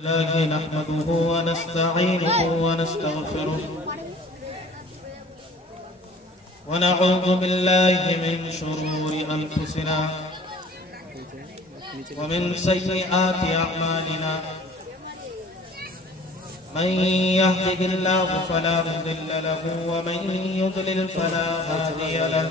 नहमदुहु व नस्तईनुहु व नस्तगफिरुह व नऊज़ु बिल्लाहि मिन शुरूरि अनफुसिना व मिन सय्यिआति अअमालिना मन यहदिहिल्लाहु फला मुदिल्ल लहु व मन युद्लिल फला हादिय लहु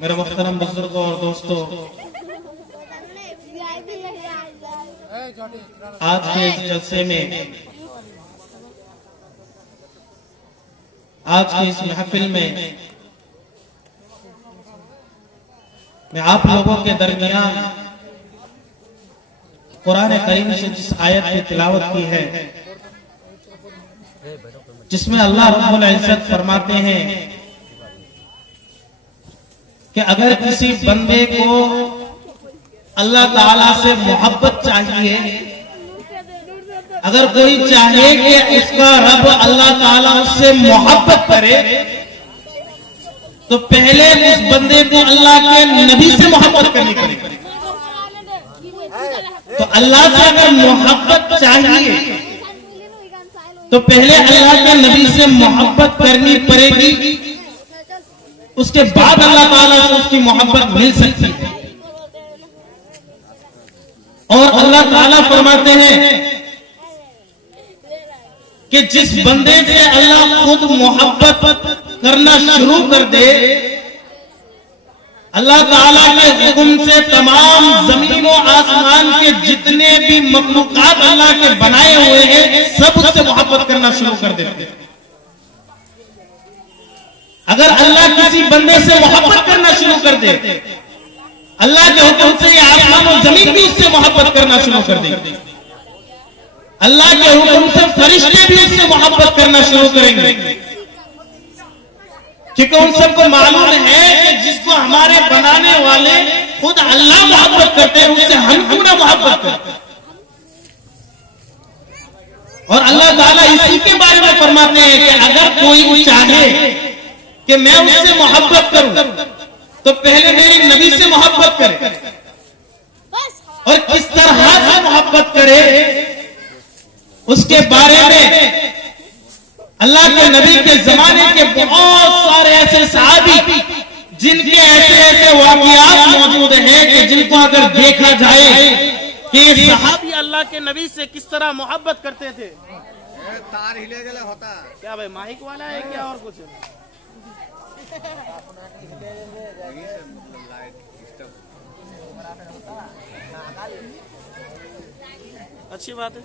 मेरे मुहतरम बुजुर्गों और दोस्तों, आज के इस जलसे में, आज की इस महफिल में मैं आप लोगों के दरमियान कुरान करीम से जिस आयत की तिलावत की है, जिसमें अल्लाह रब्बुल इज्जत फरमाते हैं कि अगर किसी बंदे को अल्लाह ताला से मोहब्बत चाहिए, अगर कोई चाहे कि उसका रब अल्लाह ताला उससे मोहब्बत करे, तो पहले उस बंदे को अल्लाह के नबी से मोहब्बत करनी पड़ेगी। तो अल्लाह से अगर मोहब्बत चाहिए तो पहले अल्लाह के नबी से मोहब्बत करनी पड़ेगी, उसके बाद अल्लाह ताला से उसकी मोहब्बत मिल सकती है। और अल्लाह ताला फरमाते हैं कि जिस बंदे से अल्लाह खुद मोहब्बत करना शुरू कर दे, अल्लाह ताला के हुक्म से तमाम जमीन और आसमान के जितने भी मखलूकात अल्लाह के बनाए हुए हैं, सब उससे मोहब्बत करना शुरू कर देते हैं। अगर अल्लाह किसी बंदे से मोहब्बत करना शुरू कर दे, अल्लाह के हुक्म से ये आसमान और जमीन भी उससे मोहब्बत करना शुरू कर दे, अल्लाह के हुक्म से फरिश्ते भी उससे मोहब्बत करना शुरू करेंगे। क्योंकि उन सबको मालूम है कि जिसको हमारे बनाने वाले खुद अल्लाह मोहब्बत करते हैं, उससे हम क्यों ना मोहब्बत करते हैं। और अल्लाह ताला इसी के बारे में फरमाते हैं कि अगर कोई चाहे कि मैं उससे मोहब्बत करूं, तो पहले मेरे नबी से मोहब्बत करे, और किस तरह से मोहब्बत करे उसके बारे में अल्लाह के नबी के जमाने के बहुत सारे ऐसे सहाबी जिनके ऐसे ऐसे वाक़ियात मौजूद हैं कि जिनको अगर देखा जाए कि सहाबी अल्लाह के नबी से किस तरह मोहब्बत करते थे। तार हिले गला होता क्या भाई माइक वाला है क्या और कुछ? अच्छी बात है,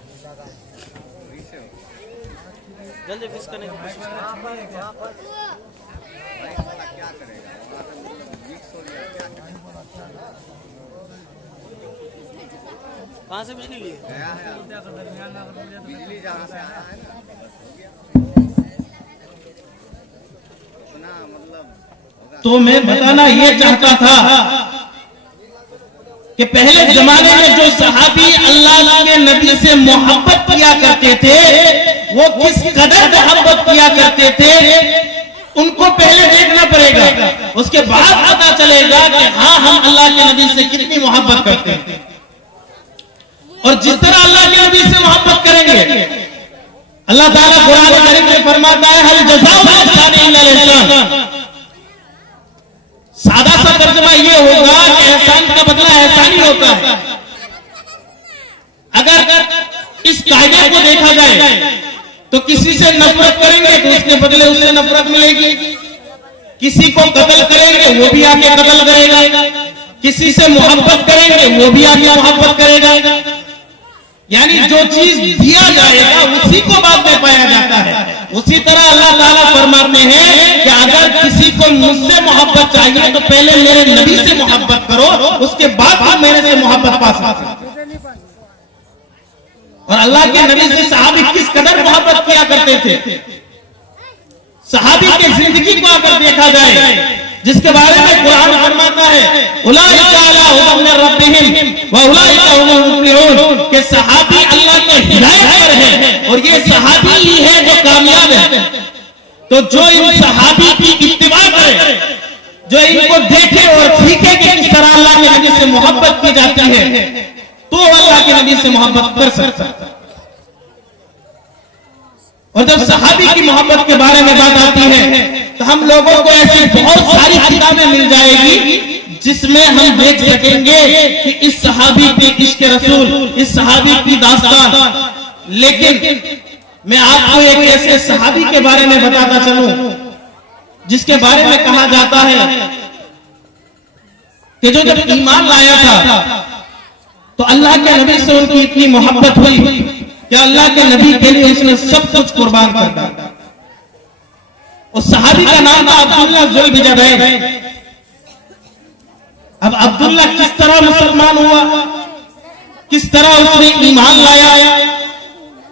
जल्दी फिक्स करने की कोशिश करें। क्या करेगा, कहाँ से बिजली लिए? बिजली जहाँ से आया है ना, मतलब। तो मैं बताना ये चाहता था कि पहले जमाने में जो सहाबी अल्लाह के नबी से मोहब्बत किया करते थे, वो किस कदर मोहब्बत किया करते थे, उनको पहले देखना पड़ेगा। उसके बाद पता चलेगा कि हाँ, हम अल्लाह के नबी से कितनी मोहब्बत करते हैं। और जिस तरह अल्लाह के नबी से मोहब्बत करेंगे, अल्लाह ताला कुरान करीम में फरमाता है, हल जज़ाउ इहसान इल्ला इहसान। सादा सा तर्जुमा ये होगा कि एहसान का बदला एहसान ही होता है। अगर इस कायदे को देखा जाए तो किसी से नफरत करेंगे तो उसके बदले उससे नफरत मिलेगी, किसी को कत्ल करेंगे वो भी आके कत्ल करेगा, किसी से मोहब्बत करेंगे वो भी आके मोहब्बत करेगा। यानी जो चीज दिया जाएगा उसी को बाद में पाया जाता है। उसी तरह अल्लाह ताला फरमाते हैं कि अगर किसी को मुझसे मोहब्बत चाहिए तो पहले मेरे नबी से मोहब्बत करो, उसके बाद आप मेरे से मोहब्बत पा सकते हो। और अल्लाह के नबी से सहाबी किस कदर मोहब्बत किया करते थे। सहाबी की जिंदगी को अगर देखा जाए, जिसके बारे में कुरान फरमाता है उलाइका अला हुदन मिन रब्बिहिम व उलाइका हुमुल मुफ्लिहून, के सहाबी अल्लाह के हिदायत पर है और ये सहाबी ही है जो कामयाब है। तो जो इन सहाबी की इत्तिबा करे, जो इनको देखे और सीखे कि किस तरह अल्लाह के नबी से मोहब्बत की जाती है, तो अल्लाह के नबी से मोहब्बत कर सकता है। और जब सहाबी की मोहब्बत के बारे में बात आती है तो हम लोगों को ऐसी बहुत सारी किताबें मिल जाएगी जिसमें हम देख सकेंगे कि इस सहाबी की इश्क रसूल, इस सहाबी की दास्तान। लेकिन मैं आपको एक ऐसे सहाबी के बारे में बताता चलूं जिसके बारे में कहा जाता है कि जो जब ईमान लाया था तो अल्लाह के नबी से उनकी इतनी मोहब्बत हुई कि अल्लाह के नबी के लिए उसने सब कुछ कुर्बान कर दिया। उस सहाबी का नाम था अब्दुल्लाह जुल बिजदैन। अब अब्दुल्लाह किस तरह मुसलमान हुआ, किस तरह उसने ईमान लाया,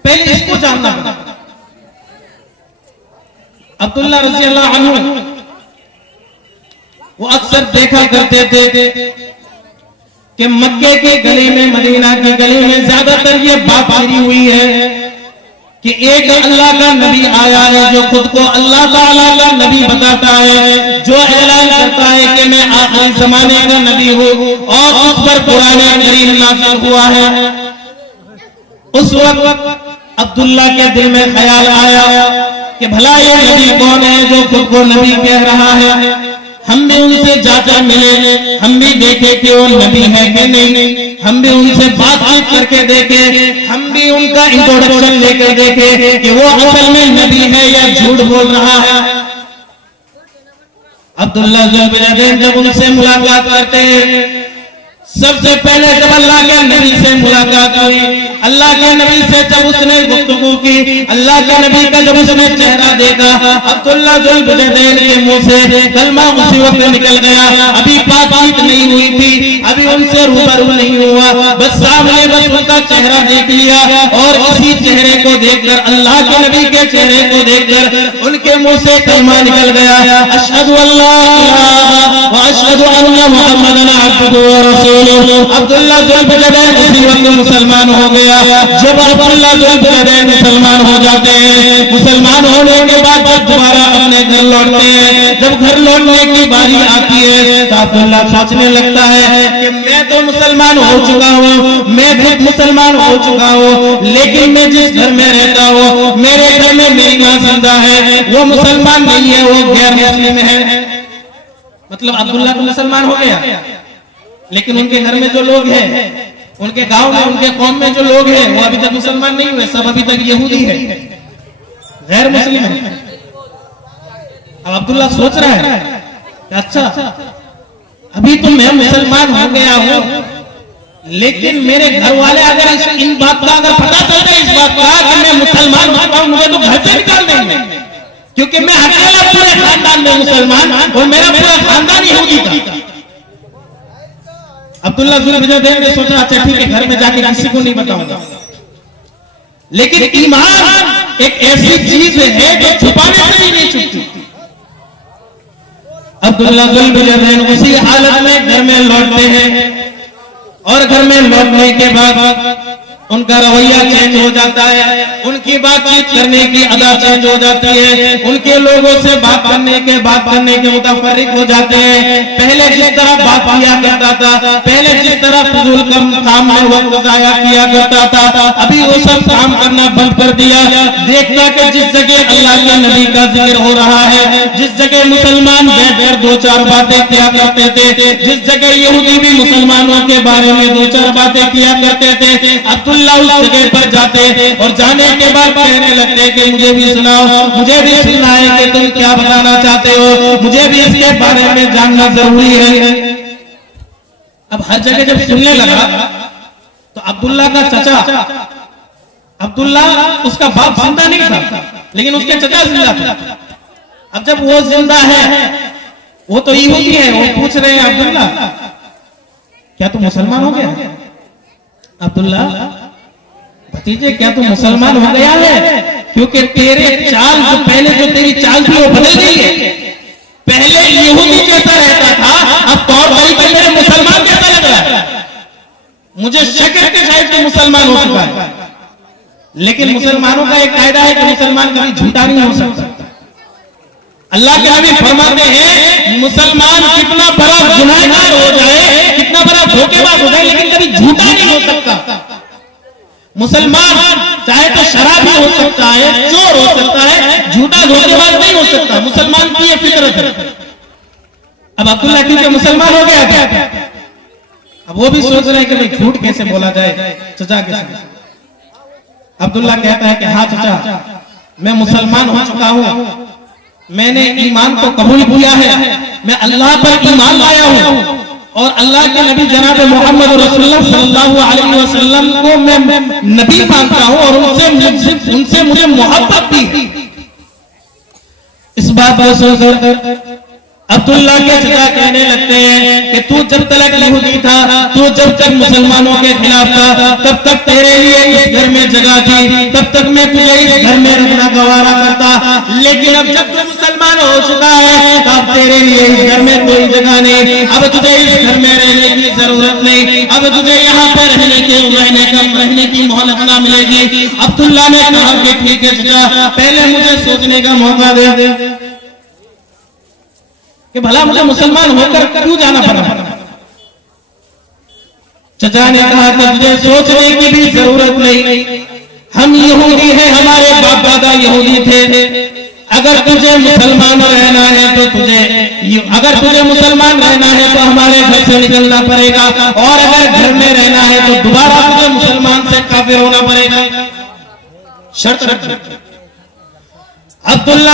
पहले इसको जानना पड़ा। अब्दुल्लाह रज़ी अल्लाह अन्हु वो अक्सर देखा करते थे कि मक्के के गली में, मदीना की गली में ज्यादातर ये बात फैली हुई है कि एक अल्लाह का नबी आया है जो खुद को अल्लाह ताला का नबी बताता है, जो ऐलान करता है कि मैं आखिरी जमाने का नबी हूँ और उस पर कुरान करीम नाज़िल हुआ है। उस वक्त अब्दुल्लाह के दिल में ख्याल आया कि भला ये नबी कौन है जो खुद को नबी कह रहा है। हम भी उनसे जाकर मिले, हम भी देखे कि वो नबी है कि नहीं, हम भी उनसे बातचीत करके देखे, हम भी उनका इंट्रोडक्शन लेकर देखे कि वो असल में नबी है या झूठ बोल रहा है। अब्दुल्लाह जुल बिजदैन जब उनसे मुलाकात करते हैं, सबसे पहले जब अल्लाह के नबी से मुलाकात हुई, अल्लाह के नबी से जब उसने गुफ्तगू की, अल्लाह के नबी का जब उसने चेहरा देखा, अब्दुल्लाह जुल बिजदैन के मुंह से कलमा उसी वक्त निकल गया। अभी बातचीत नहीं हुई थी, अभी उनसे रूबरू नहीं हुआ, बस सामने बस उनका चेहरा देख लिया और इसी चेहरे को देखकर, अल्लाह के नबी के चेहरे को देखकर उनके मुंह से कलमा निकल गया, अशहदु अल्ला इलाहा व अशहदु अन्ना मुहम्मदन अब्दुहु व रसूलुहु। अब्दुल्लाह जुल बिजदैन उसी वक्त मुसलमान हो गया। जब अब्दुल्लाह जुल बिजदैन मुसलमान हो जाते हैं, मुसलमान होने के बाद जब दोबारा अपने घर लौटते हैं, जब घर लौटने की बारी आती है तो अब्दुल्लाह सोचने लगता है कि मैं तो मुसलमान हो चुका हूँ, मैं खुद मुसलमान हो चुका हूँ, लेकिन मैं जिस घर में रहता हूँ, मेरे घर में मेरी मां जिंदा है, वो मुसलमान नहीं है, वो गैर मुस्लिम है। मतलब अब्दुल्लाह तो मुसलमान हो गया, लेकिन उनके घर में जो लोग हैं, उनके गांव में, उनके कौम में जो लोग हैं, वो अभी तक मुसलमान नहीं हुए, सब अभी तक यहूदी है, गैर मुस्लिम है। अब अब्दुल्लाह सोच रहा है कि अच्छा अभी तो मैं मुसलमान हो गया हूँ, लेकिन मेरे घर वाले अगर इन बात का अगर पता चलता है, इस बात का कि मैं मुसलमान हूँ, मुझे तो घर से निकाल देंगे, क्योंकि मैं अकेला पूरे खानदान में मुसलमान और मेरा पूरा खानदान यहूदी था। अब्दुल्लाह जुल बिजदैन ने सोचा अच्छा ठीक है, घर में जाके किसी को नहीं बताऊंगा। लेकिन ईमान एक ऐसी चीज है जो छुपाने से भी नहीं छुपती। अब्दुल्लाह जुल बिजदैन उसी हालत में घर में लौटते हैं और घर में लौटने के बाद उनका रवैया चेंज हो जाता है, उनकी बातचीत करने की अदा चेंज हो जाती है, उनके लोगों से बात करने के मुताफरिक हो जाते हैं। पहले जिस तरह बात किया करता था, पहले जिस तरह फजूल काम में वक्त जाया किया करता था, अभी वो सब काम करना बंद कर दिया। देखता कि जिस जगह अल्लाह के नबी का जिक्र हो रहा है, जिस जगह मुसलमान बैठकर दो चार बातें किया करते थे, जिस जगह यहूदी भी मुसलमानों के बारे में दो चार बातें किया करते थे, अब्दुल्लाह उस जगह पर जाते और जाने के बाद कहने लगते कि मुझे भी सुनाओ, मुझे भी सुनना है कि तुम क्या बताना चाहते हो, मुझे भी इसके बारे में जानना जरूरी है। अब हर जगह जब सुनने लगा तो तो अब्दुल्ला का चचा, अब्दुल्ला उसका बाप जिंदा नहीं था, लेकिन उसके चचा जिंदा था। अब जब वो जिंदा है, वो तो यहूदी है, वो पूछ रहे हैं अब्दुल्ला क्या तू मुसलमान हो गया? अब्दुल्ला भतीजे क्या तू मुसलमान हो गया है? क्योंकि तेरे चाल जो पहले जो तेरी चाल थी वो बदल गई है। पहले यहूदी जैसा रहता था, अब तौर तरीके मेरे मुसलमान जैसा लग रहा है। मुझे शक है कि शायद तू मुसलमान हो चुका है, लेकिन मुसलमानों का एक कायदा है कि मुसलमान कभी झूठा नहीं हो सकता। अल्लाह के नबी फरमाते हैं मुसलमान कितना बड़ा गुनाहगार हो जाए, कितना बड़ा धोखेबाज हो जाए, लेकिन कभी झूठा नहीं हो सकता। मुसलमान चाहे तो शराबी हो सकता है, चोर हो सकता है, झूठा धोखेबाज नहीं हो सकता। मुसलमान की ये फितरत है। अब अब्दुल्ला क्योंकि मुसलमान हो गया क्या, अब वो भी सोच रहे हैं कि भाई झूठ कैसे बोला जाए चचा के साथ। अब्दुल्ला कहता है कि हाँ चचा, मैं मुसलमान हो चुका हूँ, मैंने ईमान को कबूल किया है, मैं अल्लाह पर ईमान लाया हूँ और अल्लाह के नबी जनाब मोहम्मद रसूलुल्लाह सल्लल्लाहु अलैहि वसल्लम को मैं नबी मानता हूँ और उनसे मुझे मोहब्बत भी। इस बात को सुनकर अब्दुल्ला के चचा कहने लगते हैं कि तू जब तक यहूदी था, तू जब तक मुसलमानों के खिलाफ था, तब तक तेरे लिए इस घर में जगह थी, तब तक मैं तुझे इस घर में रखना गवारा करता, लेकिन अब जब तू मुसलमान हो चुका है तब तेरे लिए इस घर में कोई जगह नहीं। अब तुझे इस घर में रहने की जरूरत नहीं, अब तुझे यहाँ पर रहने की मोहलत ना मिलेगी। अब्दुल्ला ने कहा कि ठीक है चचा, पहले मुझे सोचने का मौका दे कि भला मुझे मुसलमान होकर क्यों जाना पड़ा। चचा ने कहा कि तुझे सोचने की भी जरूरत नहीं, हम यहूदी हैं, हमारे बाप दादा यहूदी थे। अगर तुझे मुसलमान रहना है तो अगर तुझे मुसलमान रहना है तो हमारे घर से निकलना पड़ेगा, और अगर घर में रहना है तो दोबारा तुझे मुसलमान से काफिर होना पड़ेगा। शर्त रख। अब्दुल्ला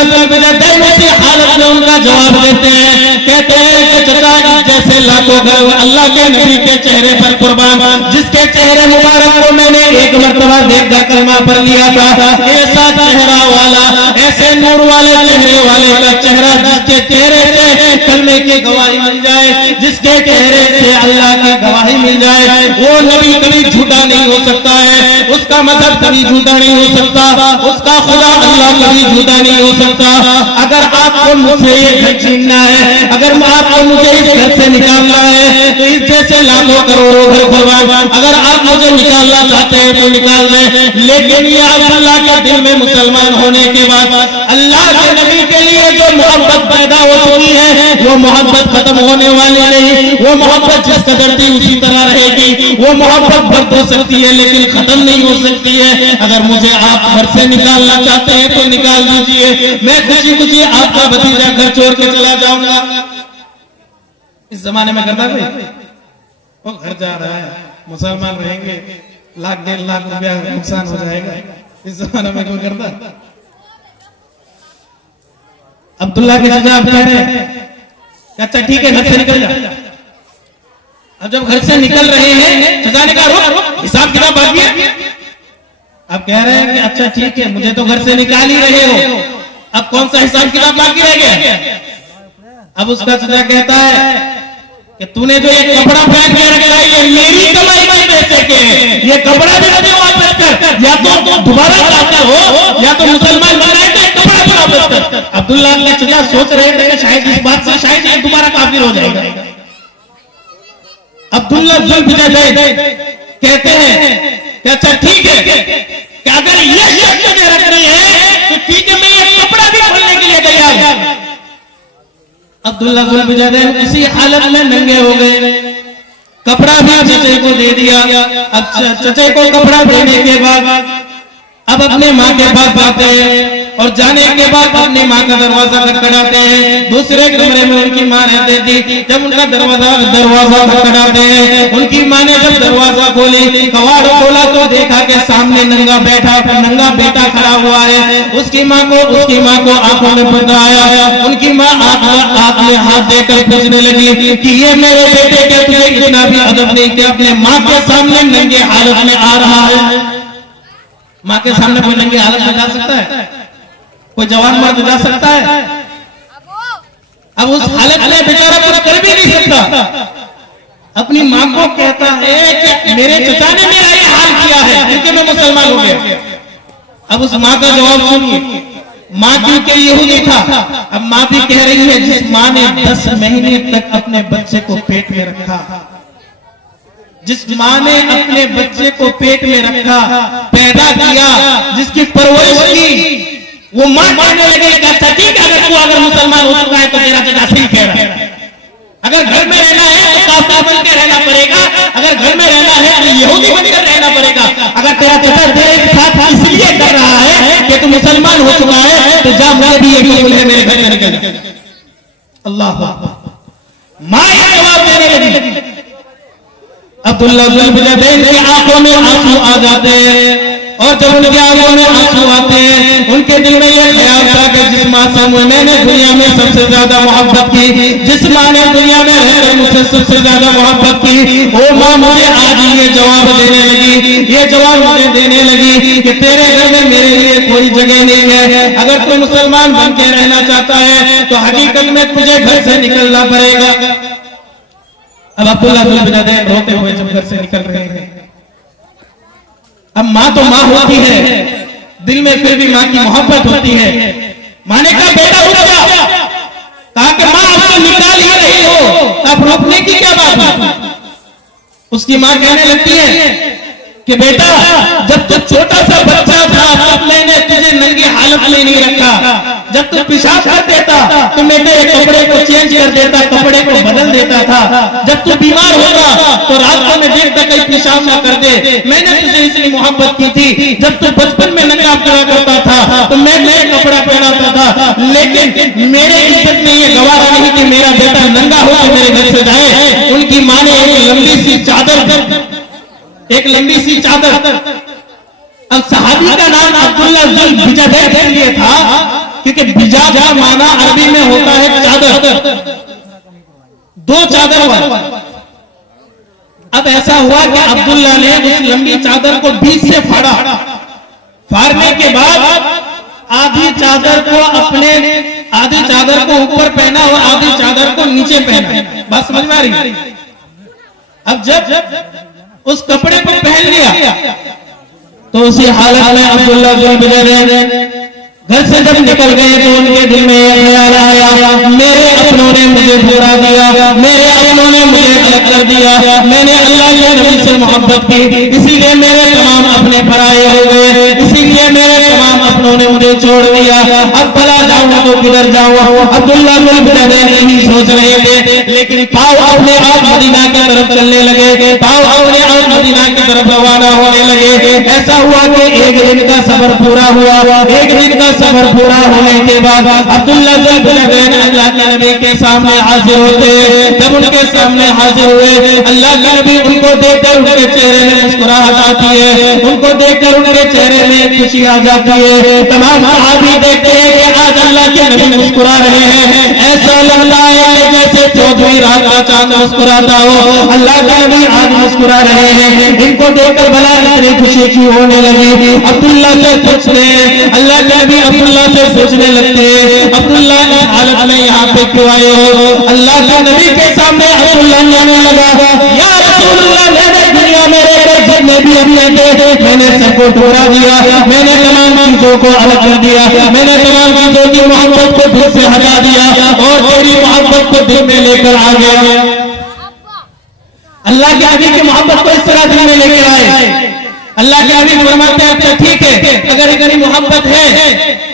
उसी हालत में उनका जवाब देते हैं, कहते हैं कि चचा जैसे लाखों घर अल्लाह के नबी के चेहरे पर कुर्बान, जिसके चेहरे मुबारक को मैंने एक मर्तबा देखकर कलमा पढ़ लिया था, ऐसा चेहरा वाला, ऐसे नूर वाले चेहरे वाले का चेहरा, जिसके चेहरे से कलमे की गवाही मिल जाए, जिसके चेहरे से अल्लाह की गवाही मिल जाए, वो नबी कभी झूठा नहीं हो सकता है, उसका मजहब कभी झूठा नहीं हो सकता, उसका खुदा अल्लाह कभी झूठा नहीं हो सकता। अगर आपको मुझसे ये घर छीनना है, अगर आपको मुझे इस घर से निकालना है तो इस जैसे लाखों करोड़ों घर खुलवाए, अगर आप मुझे निकालना चाहते हैं तो निकाल दें, लेकिन ये अल्लाह के दिल में मुसलमान होने के बाद अल्लाह के नबी के लिए जो मोहब्बत पैदा हो चुकी है वो मोहब्बत खत्म होने वाली नहीं। वो मोहब्बत जिस कदर थी उसी तरह रहेगी। वो मोहब्बत बढ़ हो सकती है लेकिन खत्म नहीं हो सकती है। अगर मुझे आप घर से निकालना चाहते हैं तो निकाल दीजिए, मैं खुशी खुशी आपका भतीजा घर छोड़ के चला जाऊंगा। इस जमाने में करता कोई? वो घर जा रहा है, मुसलमान रहेंगे, लाख 1.5 लाख रुपया नुकसान हो जाएगा। इस जमाने में कोई करता? अब्दुल्ला के चचा कह रहे हैं अच्छा ठीक है घर से निकल जा। अब जब घर से निकल रहे हैं चचा ने कहा रुक, हिसाब किताब बाकी है। अब कह रहे हैं कि अच्छा ठीक है, मुझे तो घर से निकाल ही रहे हो, अब कौन सा हिसाब किताब बाकी रह गया? अब उसका चचा कहता है कि तूने जो ये कपड़ा पहन के रखा है ये मेरी कमाई के पैसे के, ये कपड़ा भी मुझे वापस कर, या तो दोबारा काफिर हो या तो मुसलमान बनाए तो कपड़ा भी वापस कर। अब्दुल्ला के चचा सोच रहे थे कि शायद इस बात से शायद ये दोबारा काफिर हो जाएगा। अब्दुल्ला कहते हैं कि अच्छा ठीक है कि अगर ये शर्त मुझे रखनी है तो ठीक है, मैं ये कपड़ा भी खोलने के लिए तैयार हूं। अब्दुल्ला जुल्फिजैदैन उसी हालत में नंगे हो गए, कपड़ा भी चचे को दे दिया। अब चचे को कपड़ा देने के बाद अब अपने माँ के पास आते हैं और जाने के बाद अपनी माँ का दरवाजा खटखटाते हैं। दूसरे कमरे में उनकी माँ रहती थी। जब उनका दरवाजा खटखटाते हैं, उनकी माँ ने जब दरवाजा खोली, कवाड़ खोला तो देखा कि सामने नंगा बेटा खड़ा हुआ है। उसकी माँ को आंखों में पर्दा आया। उनकी माँ आंख में हाथ देकर पूछने लगी कि ये मेरे बेटे के तुझे इतना भी अदब नहीं कि अपने माँ के सामने नंगे हालत में आ रहा है। माँ के सामने कोई नंगे हालत में जा सकता है? कोई जवान मर्द जा सकता है? अब उस हालत में बेचारा कुछ कर भी नहीं सकता। अपनी माँ को कहता है कि मेरे चचा ने मेरा ये हाल किया है क्योंकि मैं मुसलमान हो गया। अब उस माँ का जवाब सुनिए। माँ क्योंकि यहूदी था, अब माँ भी कह रही है जिस माँ ने 10 महीने तक अपने बच्चे को पेट में रखा, जिस माँ ने अपने बच्चे को पेट में रखा, पैदा किया, जिसकी परवरिश की, वो माँ कहने लगी अच्छा ठीक है, अगर मुसलमान हो चुका है तो तेरा चचा ठीक कह रहा है। अगर घर में रहना है तो काफिर बनकर रहना पड़ेगा, अगर घर में रहना है तो यहूदी बनकर रहना पड़ेगा। अगर तेरा चचा तेरे साथ इसलिए कर रहा है कि तू मुसलमान हो चुका है तो जा, मुझे भी एक है मेरे घर में निकल। अल्लाह माँ ये जवाब देने लगी। अब्दुल्लाह ज़ुल्बिजदैन की आंखों में आंसू आ जाते हैं, और जब उनकी आंखों में आंसू आते हैं, उनके दिल में यह ख्याल था कि जिस माँ से मैंने दुनिया में सबसे ज्यादा मोहब्बत की, जिस माँ ने दुनिया में रहकर मुझसे सबसे ज्यादा मोहब्बत की, वो माँ मुझे आज ये जवाब देने लगी, ये जवाब मुझे देने लगी कि तेरे घर में मेरे लिए कोई जगह नहीं है। अगर तू मुसलमान बन के रहना चाहता है तो हकीकत में तुझे घर से निकलना पड़ेगा। अब अब्दुल्लाह ज़ुल्बिजदैन रोते हुए जब घर से निकल रहे हैं, अब माँ तो माँ होती है, दिल में फिर भी माँ की मोहब्बत होती है। माँ ने कहा बेटा रुक जा, कहा कि माँ आपको निकाल ही रही हो, अब रोकने की क्या बात है? उसकी माँ कहने लगती है कि बेटा जब तू छोटा सा बच्चा था तब मैंने तुझे नंगी हालत में नहीं रखा, जब तू पेशाब कर देता तो मैं तेरे कपड़े को चेंज कर देता, कपड़े को बदल देता था, जब तू बीमार होगा तो रात को मैं देखता कहीं पेशाब ना कर दे, मैंने तुझे इसलिए मोहब्बत की थी। जब तू बचपन में नंगा फिरा करता था तो मैं कपड़ा पहनाता था, लेकिन मेरे इज्जत में ये गवारा नहीं कि मेरा बेटा नंगा होकर मेरे घर से जाए। उनकी माँ ने एक लंबी सी चादर, अब सहाबी का नाम अब्दुल्लाह ज़ुल्बिजदैन इसलिए था क्योंकि बिजाज का माना अरबी में होता है चादर, 2 चादर वाला। अब ऐसा हुआ कि अब्दुल्ला ने उस लंबी चादर को बीच से फाड़ने के बाद आधी चादर को ऊपर पहना और आधी चादर को नीचे पहना। बात समझ में आ रही? अब जब उस कपड़े को पहन लिया तो उसी हालत में अब्दुल्लाह ज़ुल्बिजदैन घर से जब निकल गए तो उनके दिल में यह ख्याल आया, मेरे अपनों ने मुझे भुला दिया, मेरे अपनों ने मुझे अलग कर दिया, मैंने अल्लाह के नबी से मोहब्बत की, इसीलिए मेरे तमाम अपने पराये हो गए, इसीलिए मेरे तमाम अपनों ने मुझे छोड़ दिया। अब भला जाऊं तो किधर जाऊं? अब्दुल्लाह ज़ुल्बिजदैन नहीं सोच रहे थे, लेकिन पाँव अपने आप मदीना की तरफ चलने लगे, पाँव अपने आप मदीना की तरफ रवाना होने लगे। ऐसा हुआ कि एक दिन का सफर पूरा हुआ। एक दिन का सफर पूरा होने के बाद अब्दुल्लाह ज़ुल्बिजदैन अल्लाह के नबी के सामने हाजिर होते। जब उनके सामने हाजिर हुए, अल्लाह के नबी उनको देखकर उनके चेहरे में मुस्कुराहट आती है, उनको देखकर उनके चेहरे में खुशी आ जाती है। तमाम सहाबी देखते हैं कि आज अल्लाह के नबी मुस्कुरा रहे हैं, ऐसा लगता है जैसे 14वीं रात का चांद मुस्कुराता हो। अल्लाह के नबी आज मुस्कुरा रहे हैं, इनको देखकर भला इतनी खुशी क्यों होने लगी? अब्दुल्लाह से पूछते हैं, अल्लाह के नबी अब्दुल्लाह से पूछने लगते हैं, अब्दुल्लाह इस हालत में यहाँ पे क्यों आए हो? अल्लाह के नबी के सामने अब्दुल्लाह कहने लगा, या रसूलल्लाह, मैंने दुनिया में रहकर जितने भी अपने थे मैंने सबको तोड़ा दिया, मैंने तमाम चीजों को अलग कर दिया, मैंने तमाम चीजों की मोहब्बत को दिल से हटा दिया और तेरी मोहब्बत को दिल में लेकर आ गया। अल्लाह के नबी की मोहब्बत को इस तरह दिल में लेकर आए। अल्लाह के नबी फरमाते हैं अच्छा ठीक है, अगर इतनी मोहब्बत है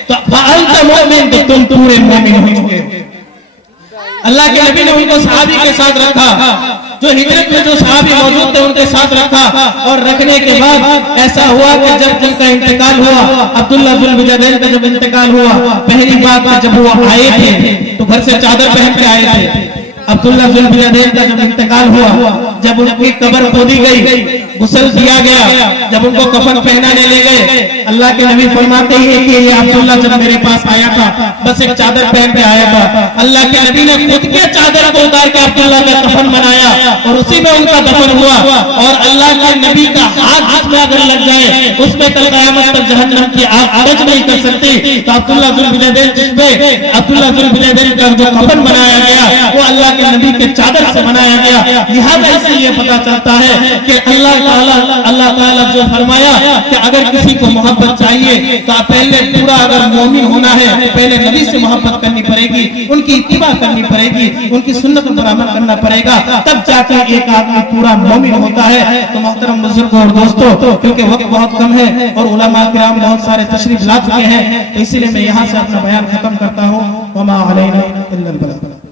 तो अंत मोमिन, तो तुम पूरे मोमिन हो चुके। अल्लाह के नबी ने उनको सहाबी के साथ रखा। जो हिजरत में जो सहाबी मौजूद थे उनके साथ रखा, और रखने के बाद ऐसा हुआ कि जब उनका इंतकाल हुआ, अब्दुल्लाह जुल बिजादैन का जब इंतकाल हुआ, पहली बात जब वो आए थे तो घर से चादर पहन के आए थे। अब्दुल्लाह जुल बिजादैन का जब इंतकाल हुआ, जब उनकी कब्र खोदी गई, गुस्ल दिया गया, जब उनको कफन पहनाने ले गए, अल्लाह के नबी फरमाते हैं कि ये अब्दुल्लाह जब मेरे पास आया था बस एक चादर पहन के आया था, अल्लाह के नबी ने खुद के चादर को उतार के अब्दुल्लाह का कफन बनाया और उसी में उनका दफन हुआ। और अल्लाह के नबी का हाथ जिसमें अगर लग जाए उसमें कल क़यामत तक जहन्नम की आग टच नहीं कर सकती। तो अब्दुल्लाह जुल बिजादैन जिसमें अब्दुल्लाह जुल बिजादैन का जो कफन बनाया गया वो अल्लाह के नबी के चादर से बनाया गया। लिहाजा इससे ये पता चलता है कि अल्लाह ताला जो फरमाया कि अगर किसी को मोहब्बत चाहिए तो पहले पूरा अगर मोमिन होना है, पहले नबी से मोहब्बत करनी पड़ेगी, उनकी इत्तिबा करनी पड़ेगी, उनकी सुन्नत पर अमल करना पड़ेगा, तब जाके एक आदमी पूरा मोमिन होता है। तो मोहतरम बुजुर्गों और दोस्तों, क्योंकि वक्त बहुत कम है और उलमा किराम बहुत सारे तशरीफ ला चुके हैं, तो इसीलिए मैं यहाँ से अपना बयान खत्म करता हूँ। वमा अलैना इल्लल बलाग।